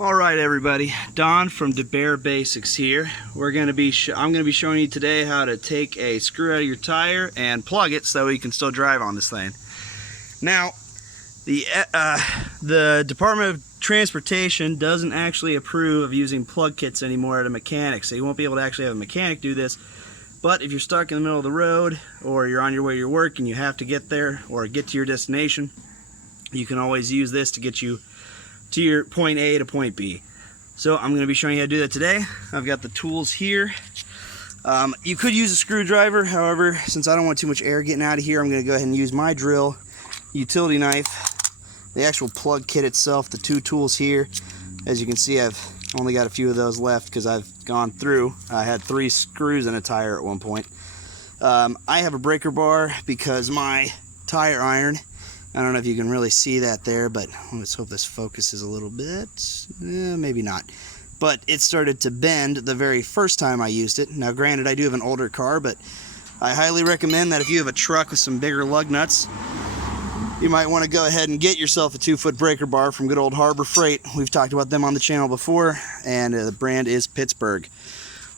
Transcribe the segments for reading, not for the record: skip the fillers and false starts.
All right, everybody. Don from DeBear Basics here. I'm going to be showing you today how to take a screw out of your tire and plug it so you can still drive on this thing. Now, the Department of Transportation doesn't actually approve of using plug kits anymore at a mechanic, so you won't be able to actually have a mechanic do this. But if you're stuck in the middle of the road, or you're on your way to your work and you have to get there or get to your destination, you can always use this to get you to your point A to point B. So I'm going to be showing you how to do that today. I've got the tools here. You could use a screwdriver, however, since I don't want too much air getting out of here, I'm going to go ahead and use my drill, utility knife, the actual plug kit itself, the two tools here. As you can see, I've only got a few of those left because I've gone through. I had 3 screws in a tire at one point. I have a breaker bar because my tire iron, I don't know if you can really see that there, but let's hope this focuses a little bit. Maybe not. But it started to bend the very first time I used it. Now granted, I do have an older car, but I highly recommend that if you have a truck with some bigger lug nuts, you might want to go ahead and get yourself a 2-foot breaker bar from good old Harbor Freight. We've talked about them on the channel before, and the brand is Pittsburgh.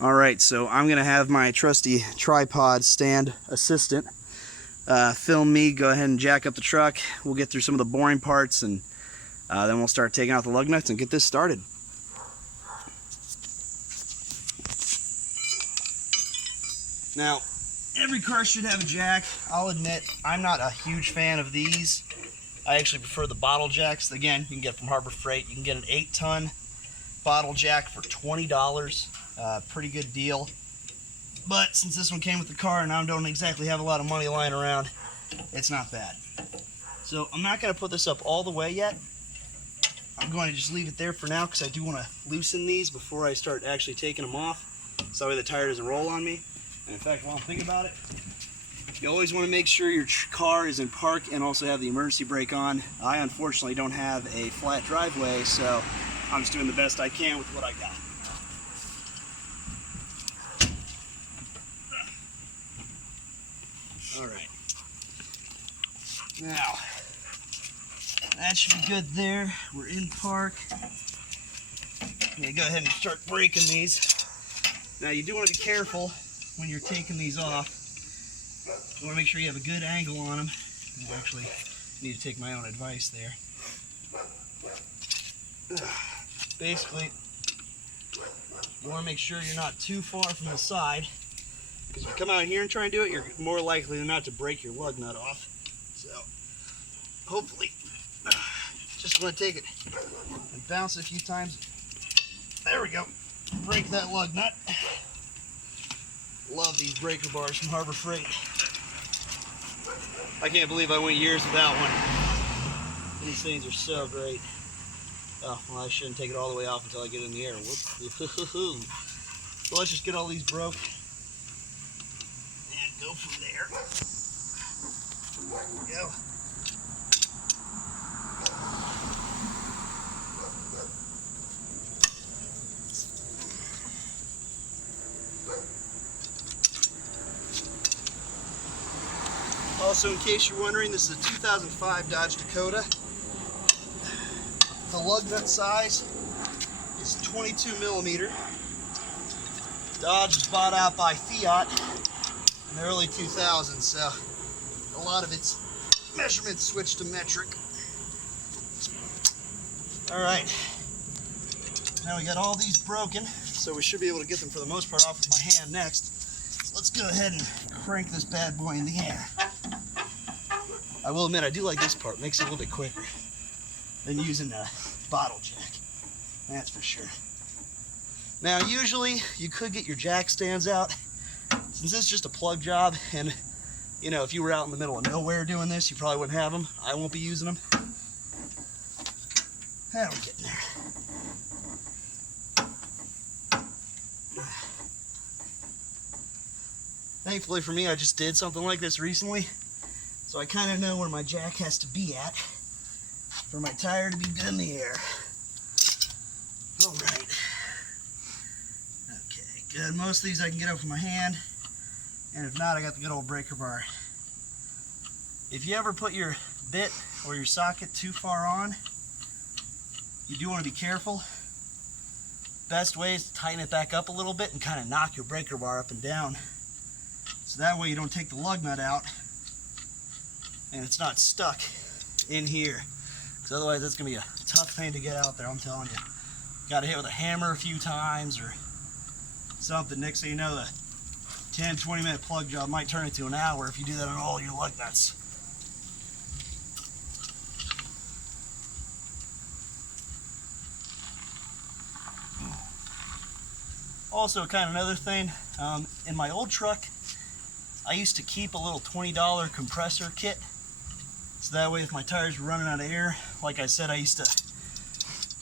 Alright, so I'm going to have my trusty tripod stand assistant film me, go ahead and jack up the truck. We'll get through some of the boring parts, and then we'll start taking out the lug nuts and get this started. Now, every car should have a jack. I'll admit, I'm not a huge fan of these. I actually prefer the bottle jacks. Again, you can get from Harbor Freight. You can get an 8-ton bottle jack for $20. Pretty good deal. But since this one came with the car and I don't exactly have a lot of money lying around, it's not bad. So I'm not going to put this up all the way yet. I'm going to just leave it there for now because I do want to loosen these before I start actually taking them off, so that way the tire doesn't roll on me. And in fact, while I'm thinking about it, you always want to make sure your car is in park and also have the emergency brake on. I unfortunately don't have a flat driveway, so I'm just doing the best I can with what I got. Alright, now that should be good there. We're in park. I'm going to go ahead and start breaking these. Now you do want to be careful when you're taking these off. You want to make sure you have a good angle on them. I actually need to take my own advice there. Basically, you want to make sure you're not too far from the side, because if you come out here and try and do it, you're more likely than not to break your lug nut off. So, hopefully, just want to take it and bounce it a few times. There we go. Break that lug nut. Love these breaker bars from Harbor Freight. I can't believe I went years without one. These things are so great. Oh, well, I shouldn't take it all the way off until I get in the air. Whoop. So let's just get all these broke and go from there. There we go. Also, in case you're wondering, this is a 2005 Dodge Dakota. The lug nut size is 22 millimeter. Dodge was bought out by Fiat in the early 2000s, so a lot of its measurements switched to metric. Alright, now we got all these broken, so we should be able to get them for the most part off with my hand next. So let's go ahead and crank this bad boy in the air. I will admit, I do like this part. It makes it a little bit quicker than using a bottle jack. That's for sure. Now, usually you could get your jack stands out. Since this is just a plug job, and you know, if you were out in the middle of nowhere doing this, you probably wouldn't have them. I won't be using them. How are we getting there? Thankfully for me, I just did something like this recently, so I kind of know where my jack has to be at for my tire to be good in the air. Alright. Okay, good. Most of these I can get up with my hand, and if not, I got the good old breaker bar. If you ever put your bit or your socket too far on, you do want to be careful, best way is to tighten it back up a little bit and kind of knock your breaker bar up and down. So that way you don't take the lug nut out and it's not stuck in here. Because otherwise that's going to be a tough thing to get out there, I'm telling you. Got to hit with a hammer a few times or something. Next thing you know, the 10-20 minute plug job might turn into an hour if you do that on all your lug nuts. Also, kind of another thing, in my old truck, I used to keep a little $20 compressor kit. So that way if my tires were running out of air, like I said,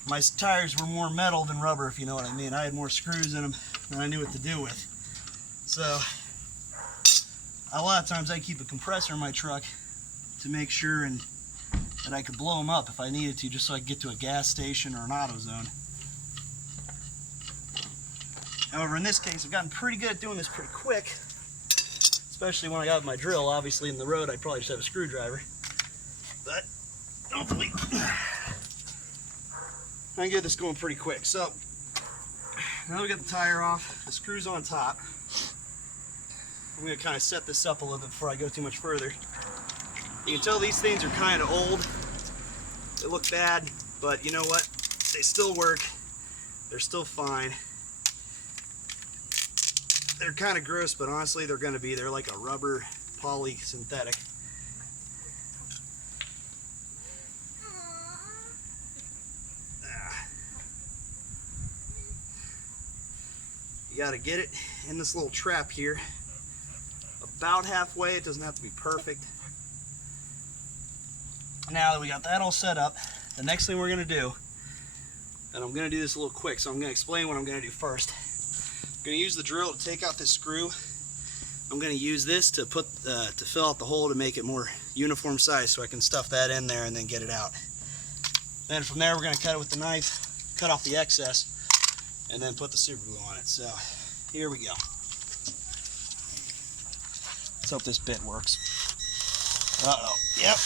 my tires were more metal than rubber, if you know what I mean. I had more screws in them than I knew what to do with. So, a lot of times I keep a compressor in my truck to make sure that I could blow them up if I needed to, just so I could get to a gas station or an Autozone. However, in this case, I've gotten pretty good at doing this pretty quick, especially when I got my drill. Obviously, in the road, I'd probably just have a screwdriver. But, hopefully, I can get this going pretty quick. So, now we got the tire off, the screw's on top. I'm going to kind of set this up a little bit before I go too much further. You can tell these things are kind of old. They look bad, but you know what? They still work. They're still fine. They're kind of gross, but honestly, they're going to be. They're like a rubber poly synthetic. You got to get it in this little trap here. About halfway. It doesn't have to be perfect. Now that we got that all set up, the next thing we're going to do, and I'm going to do this a little quick, so I'm going to explain what I'm going to do first. I'm going to use the drill to take out this screw. I'm going to use this to fill out the hole to make it more uniform size, so I can stuff that in there and then get it out. Then from there we're going to cut it with the knife, cut off the excess, and then put the super glue on it. So here we go. Let's hope this bit works. Uh-oh. Yep.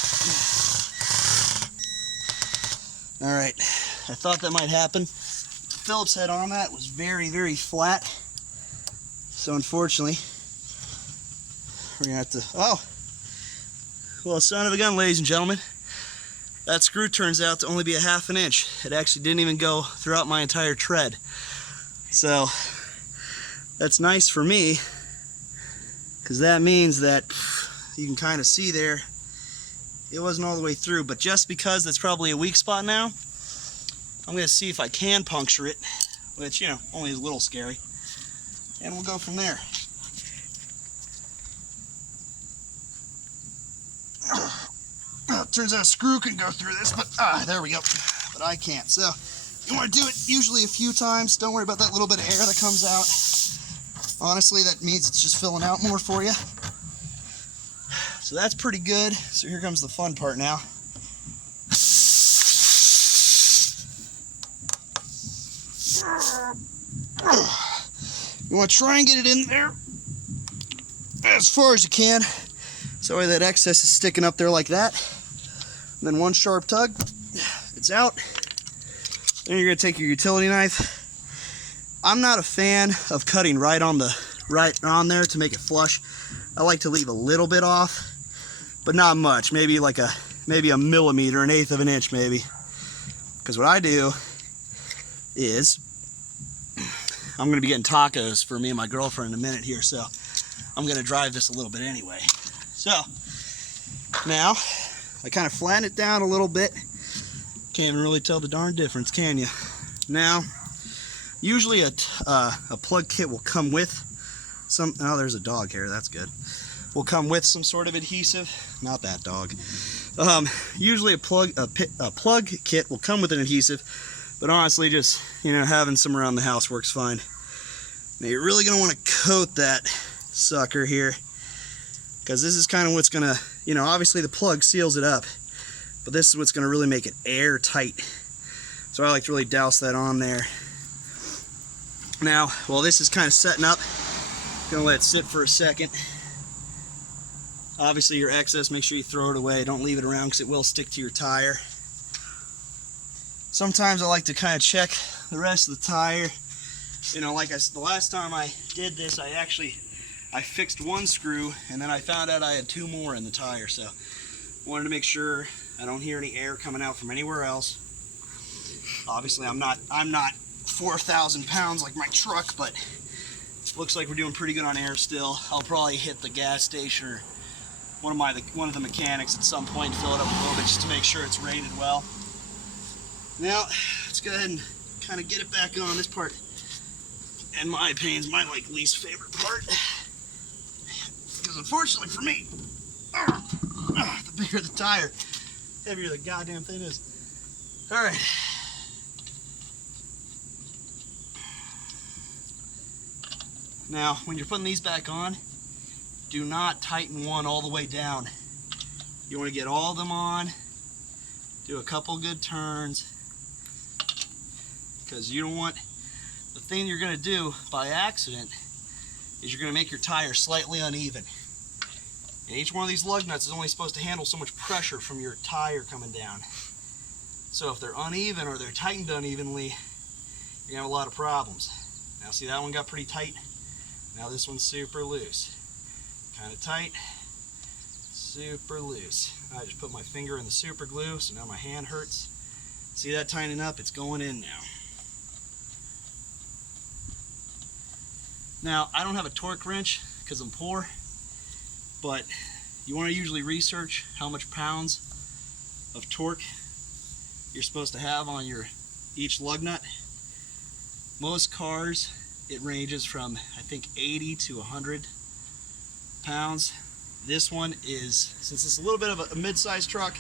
Alright. I thought that might happen. The Phillips head on that was very, very flat. So unfortunately, we're going to have to... Oh! Well, son of a gun, ladies and gentlemen. That screw turns out to only be a ½ an inch. It actually didn't even go throughout my entire tread. So, that's nice for me, because that means that you can kind of see there it wasn't all the way through. But just because that's probably a weak spot now, I'm going to see if I can puncture it, which, you know, only is a little scary, and we'll go from there. Turns out a screw can go through this, but there we go. But I can't. So you want to do it usually a few times. Don't worry about that little bit of air that comes out. Honestly, that means it's just filling out more for you. So that's pretty good. So here comes the fun part now. You want to try and get it in there as far as you can, so that excess is sticking up there like that. And then one sharp tug, it's out. Then you're going to take your utility knife. I'm not a fan of cutting right on there to make it flush. I like to leave a little bit off, but not much. Maybe like a millimeter, 1/8 of an inch maybe. Because what I do is, I'm going to be getting tacos for me and my girlfriend in a minute here, so I'm going to drive this a little bit anyway. So, now, I kind of flatten it down a little bit. Can't even really tell the darn difference, can you? Now, usually a plug kit will come with some... Oh, there's a dog here. That's good. Will come with some sort of adhesive. Not that dog. Usually a plug kit will come with an adhesive, but honestly, just, you know, having some around the house works fine. Now, you're really going to want to coat that sucker here, because this is kind of what's going to, you know, obviously the plug seals it up, but this is what's going to really make it airtight. So I like to really douse that on there. Now, while this is kind of setting up, I'm going to let it sit for a second. Obviously your excess, make sure you throw it away. Don't leave it around because it will stick to your tire. Sometimes I like to kind of check the rest of the tire, you know, like I said, the last time I did this, I fixed one screw, and then I found out I had 2 more in the tire, so wanted to make sure I don't hear any air coming out from anywhere else. Obviously, I'm not 4,000 pounds like my truck, but looks like we're doing pretty good on air still. I'll probably hit the gas station or one of the mechanics at some point, fill it up a little bit just to make sure it's rated well. Now, let's go ahead and kind of get it back on. This part, in my opinion, is my least favorite part. Because unfortunately for me, the bigger the tire, heavier the goddamn thing is. Alright. Now, when you're putting these back on, do not tighten one all the way down. You want to get all of them on, do a couple good turns, because you don't want, the thing you're going to do by accident is you're going to make your tire slightly uneven. And each one of these lug nuts is only supposed to handle so much pressure from your tire coming down. So if they're uneven or they're tightened unevenly, you're going to have a lot of problems. Now see, that one got pretty tight. Now this one's super loose. Kind of tight, super loose. I just put my finger in the super glue, so now my hand hurts. See that tightening up? It's going in now. Now, I don't have a torque wrench because I'm poor, but you want to usually research how much pounds of torque you're supposed to have on each lug nut. Most cars, it ranges from, I think, 80 to 100 pounds. This one is, since it's a little bit of a mid-sized truck,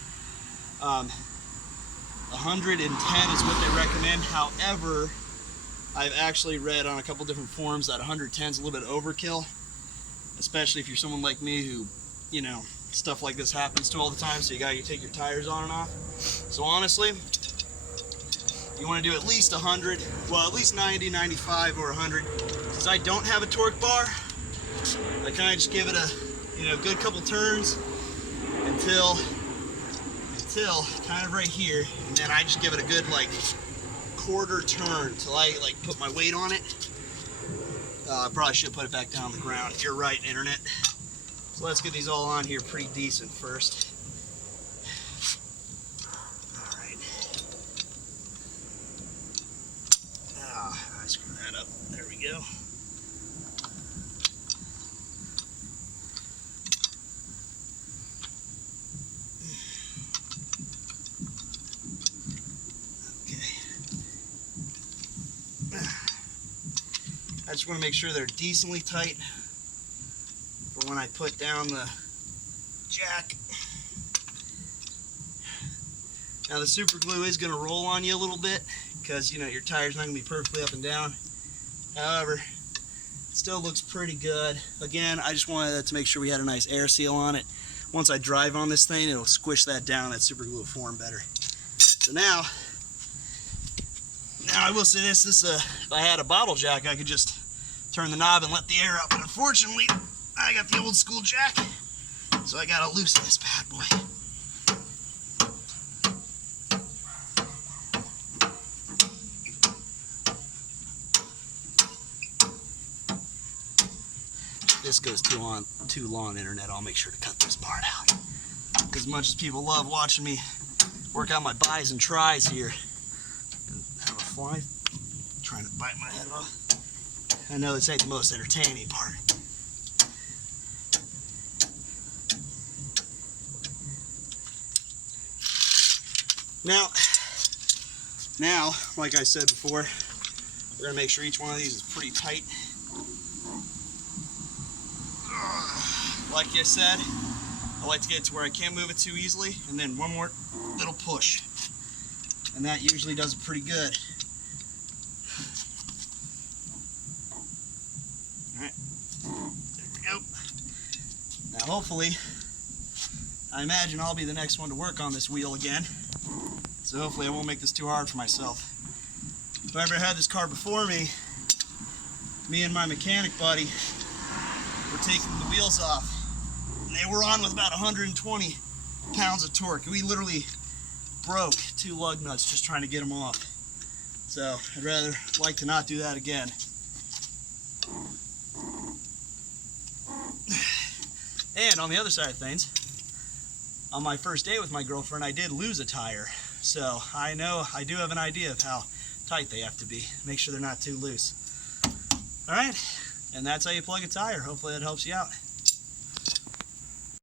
110 is what they recommend. However, I've actually read on a couple different forums that 110 is a little bit overkill, especially if you're someone like me who, you know, stuff like this happens to all the time, so you gotta take your tires on and off. So honestly, you want to do at least 100, well, at least 90, 95, or 100. Since I don't have a torque bar, I kind of just give it a, you know, good couple turns until kind of right here, and then I just give it a good quarter turn till I put my weight on it. I probably should put it back down on the ground. You're right, internet. So let's get these all on here pretty decent first. All right. I screwed that up. There we go. I just want to make sure they're decently tight for when I put down the jack. Now the super glue is going to roll on you a little bit because, you know, your tire's not going to be perfectly up and down. However, it still looks pretty good. Again, I just wanted to make sure we had a nice air seal on it. Once I drive on this thing, it'll squish that down. That super glue will form better. So now I will say this, if I had a bottle jack, I could just turn the knob and let the air out, but unfortunately, I got the old school jack, so I gotta loosen this bad boy. This goes too long, internet. I'll make sure to cut this part out. As much as people love watching me work out my buys and tries here, and have a fly trying to bite my head off. I know this ain't the most entertaining part. Now, like I said before, we're gonna make sure each one of these is pretty tight. Like I said, I like to get it to where I can't move it too easily, and then one more little push. And that usually does it pretty good. Alright, there we go. Now hopefully, I imagine I'll be the next one to work on this wheel again. So hopefully I won't make this too hard for myself. If I ever had this car before me and my mechanic buddy were taking the wheels off, and they were on with about 120 pounds of torque. We literally broke 2 lug nuts just trying to get them off. So I'd rather like to not do that again. And on the other side of things, on my first date with my girlfriend, I did lose a tire. So I know, I do have an idea of how tight they have to be. Make sure they're not too loose. Alright, and that's how you plug a tire. Hopefully that helps you out.